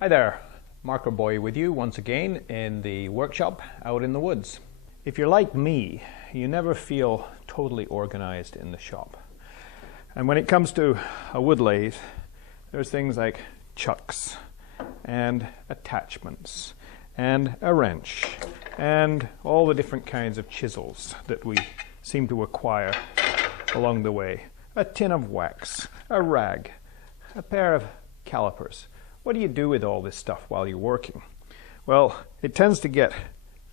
Hi there, Marker Boy with you once again in the workshop out in the woods. If you're like me, you never feel totally organized in the shop. And when it comes to a wood lathe, there's things like chucks and attachments and a wrench and all the different kinds of chisels that we seem to acquire along the way. A tin of wax, a rag, a pair of calipers. What do you do with all this stuff while you're working? Well, it tends to get,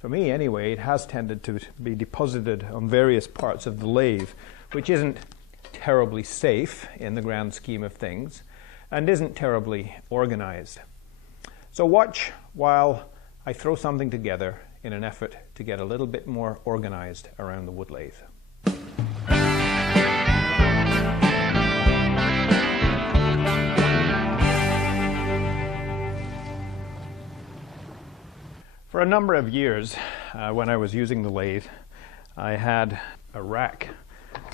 for me anyway, it has tended to be deposited on various parts of the lathe, which isn't terribly safe in the grand scheme of things and isn't terribly organized. So watch while I throw something together in an effort to get a little bit more organized around the wood lathe. For a number of years, when I was using the lathe, I had a rack,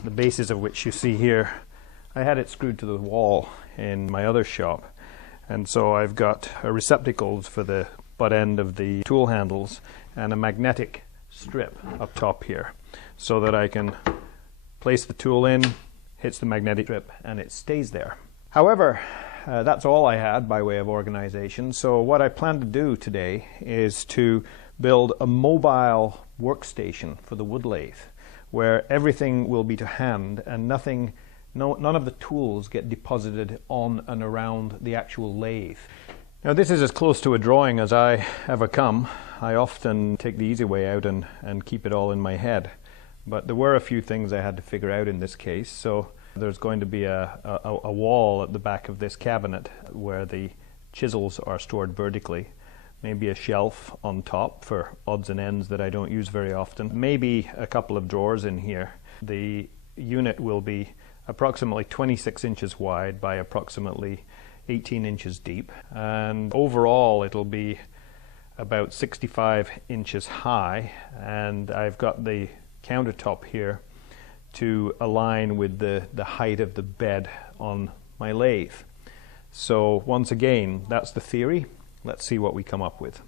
the basis of which you see here. I had it screwed to the wall in my other shop, and so I've got receptacles for the butt end of the tool handles and a magnetic strip up top here, so that I can place the tool in, hits the magnetic strip, and it stays there. However, that's all I had by way of organization. So what I plan to do today is to build a mobile workstation for the wood lathe, where everything will be to hand and none of the tools get deposited on and around the actual lathe. Now this is as close to a drawing as I ever come. I often take the easy way out and keep it all in my head. But there were a few things I had to figure out in this case. So there's going to be a wall at the back of this cabinet where the chisels are stored vertically. Maybe a shelf on top for odds and ends that I don't use very often. Maybe a couple of drawers in here. The unit will be approximately 26 inches wide by approximately 18 inches deep. And overall it'll be about 65 inches high. And I've got the countertop here to align with the height of the bed on my lathe. So once again, that's the theory. Let's see what we come up with.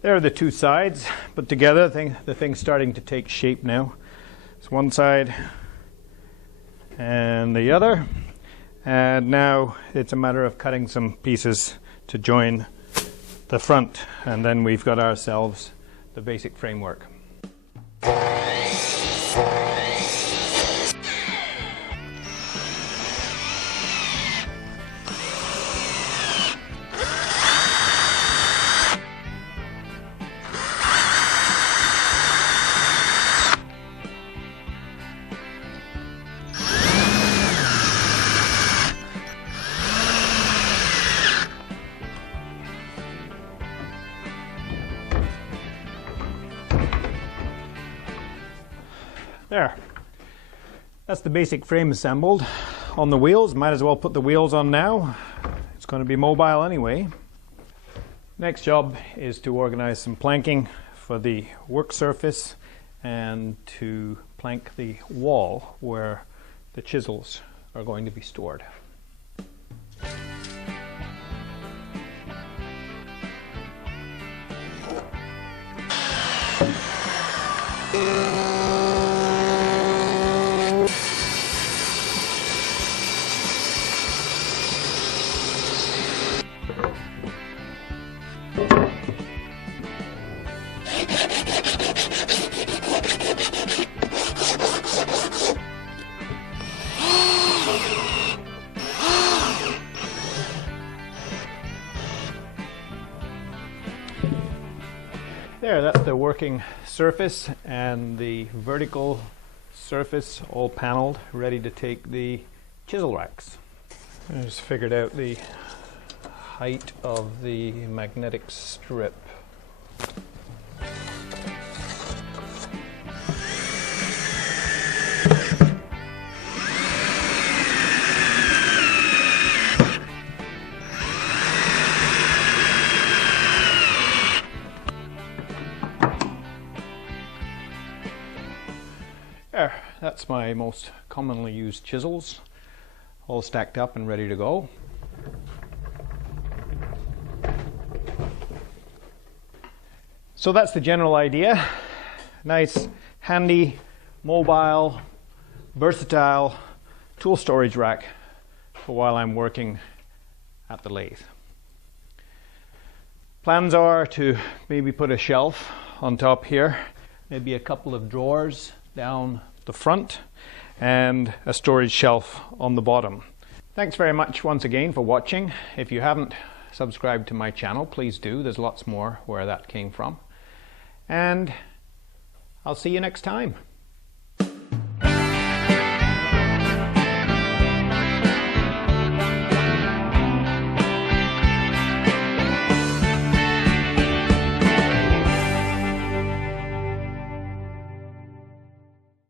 There are the two sides put together. The thing's starting to take shape now. It's one side and the other. And now it's a matter of cutting some pieces to join the front. And then we've got ourselves the basic framework. There. That's the basic frame assembled on the wheels. Might as well put the wheels on now. It's going to be mobile anyway. Next job is to organize some planking for the work surface and to plank the wall where the chisels are going to be stored. the working surface and the vertical surface all paneled, ready to take the chisel racks. I just figured out the height of the magnetic strip. There, that's my most commonly used chisels, all stacked up and ready to go. So that's the general idea. Nice, handy, mobile, versatile tool storage rack for while I'm working at the lathe. Plans are to maybe put a shelf on top here, maybe a couple of drawers down the front, and a storage shelf on the bottom. Thanks very much once again for watching. If you haven't subscribed to my channel, please do. There's lots more where that came from. And I'll see you next time.